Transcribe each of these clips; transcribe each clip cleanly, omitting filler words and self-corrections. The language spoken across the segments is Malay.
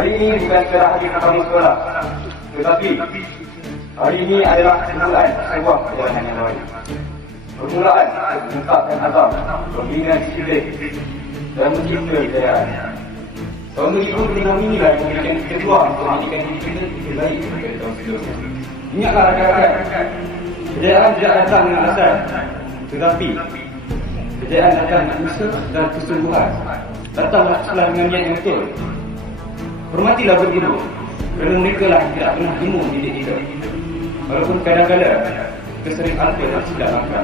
Hari ini bukan sekadar hari kami sekolah, tetapi hari ini adalah permulaan sebuah perjalanan yang baru. Permulaan menetapkan azam, pembinaan disiplin dan mencipta kejayaan. Selama itu dengan inilah yang memberikan kita peluang untuk menjadikan diri kita lebih baik daripada tahun sebelumnya. Ingatlah rakan-rakan, kejayaan tidak datang dengan alasan, tetapi kejayaan datang dengan usaha dan kesungguhan. Datanglah setelah dengan niat yang betul. Hormatilah berguru, kerana mereka lah yang tidak pernah jemu didik kita. Walaupun kadang-kadang kita sering alfa dan silap langkah.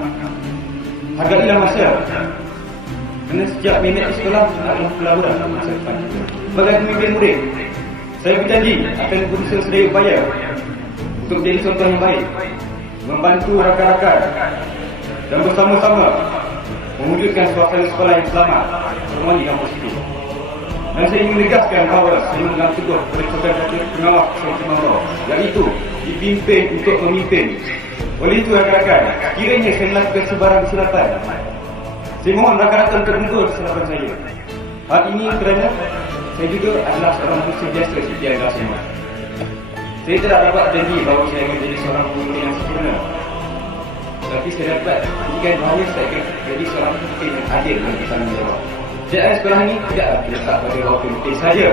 Hargailah masa, kerana setiap minit di sekolah adalah pelaburan masa depan kita. Sebagai pemimpin murid, saya berjanji akan berusaha sedaya upaya untuk menjadi contoh yang baik, membantu rakan-rakan dan bersama-sama mewujudkan suasana sekolah yang selamat, harmoni dan positif. Dan saya ingin menegaskan bahawa saya mengambil teguh kepada pengawal saya Timur, iaitu dipimpin untuk memimpin. Oleh itu rakan-rakan, kiranya saya melakukan sebarang kesilapan, saya mohon rakan-rakan untuk menegur kesilapan saya. Hal ini kerana saya juga adalah seorang manusia biasa seperti anda semua. Saya tidak dapat janji bahawa saya akan menjadi seorang pemimpin yang sempurna, tapi saya dapat janjikan bahawa saya akan menjadi seorang pemimpin yang adil dan bertanggungjawab. Kejayaan sekolah ini tidak terletak pada bawah pemimpin saja,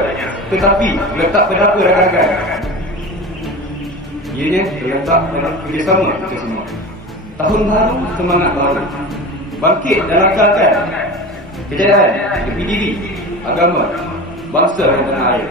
tetapi terletak pada apa rakan-rakan? Ianya terletak dalam kerjasama kita semua. Tahun baru, semangat baru. Bangkit dan langkahkan kejayaan demi diri, agama, bangsa dan tanah air.